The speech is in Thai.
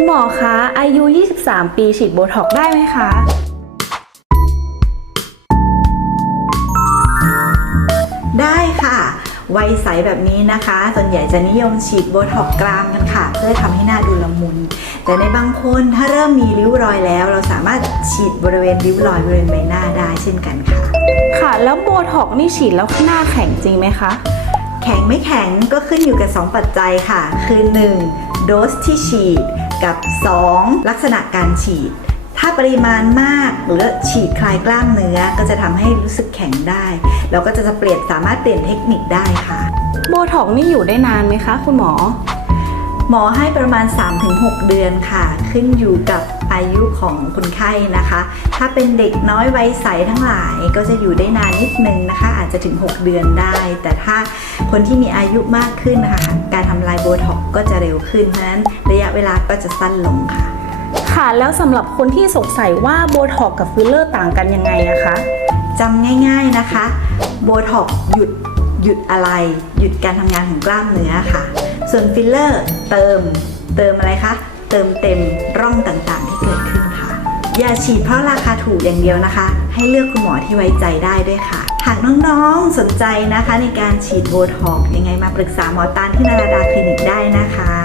คุณหมอคะ อายุ 23 ปีฉีดโบท็อกซ์ได้ไหมคะ ได้ค่ะ วัยใสแบบนี้นะคะ ส่วนใหญ่จะนิยมฉีดโบท็อกซ์กรามกันค่ะ เพื่อทำให้หน้าดูละมุน แต่ในบางคนถ้าเริ่มมีริ้วรอยแล้ว เราสามารถฉีดบริเวณริ้วรอยบริเวณใบหน้าได้เช่นกันค่ะ ค่ะ แล้วโบท็อกซ์นี่ฉีดแล้วหน้าแข็งจริงไหมคะ แข็งไม่แข็งก็ขึ้นอยู่กับ 2 ปัจจัยค่ะ คือ 1. โดสที่ฉีด กับ 2. ลักษณะการฉีด ถ้าปริมาณมากหรือฉีดคลายกล้ามเนื้อก็จะทำให้รู้สึกแข็งได้ แล้วก็จะเปลี่ยนสามารถเปลี่ยนเทคนิคได้ค่ะ โบท็อกนี่อยู่ได้นานไหมคะ คุณหมอ หมอให้ประมาณ 3-6 เดือนค่ะ ขึ้นอยู่กับอายุของคนไข้นะคะ ถ้าเป็นเด็กน้อยวัยใสทั้งหลายก็จะอยู่ได้นานนิดนึงนะคะ อาจจะถึง 6 เดือนได้ แต่ถ้าคนที่มีอายุมากขึ้นนะคะ การทำลายโบท็อกซ์ก็จะเร็วขึ้นเพราะฉะนั้นระยะเวลาก็จะสั้นลงค่ะ ค่ะ แล้วสำหรับคนที่สงสัยว่าโบท็อกซ์กับฟิลเลอร์ต่างกันยังไงอะคะจำง่าย ๆนะคะ โบท็อกซ์หยุดหยุดอะไร หยุดการทำงานของกล้ามเนื้อค่ะ ส่วนฟิลเลอร์เติม เติมอะไรคะ เติมเต็มร่องต่างๆ ที่เกิดขึ้นค่ะ อย่าฉีดเพราะราคาถูกอย่างเดียวนะคะ ให้เลือกคุณหมอที่ไว้ใจได้ด้วยค่ะ หากน้องๆสนใจนะคะ ในการฉีดโบท็อกยังไงมาปรึกษาหมอตานที่นาราดาคลินิกได้นะคะ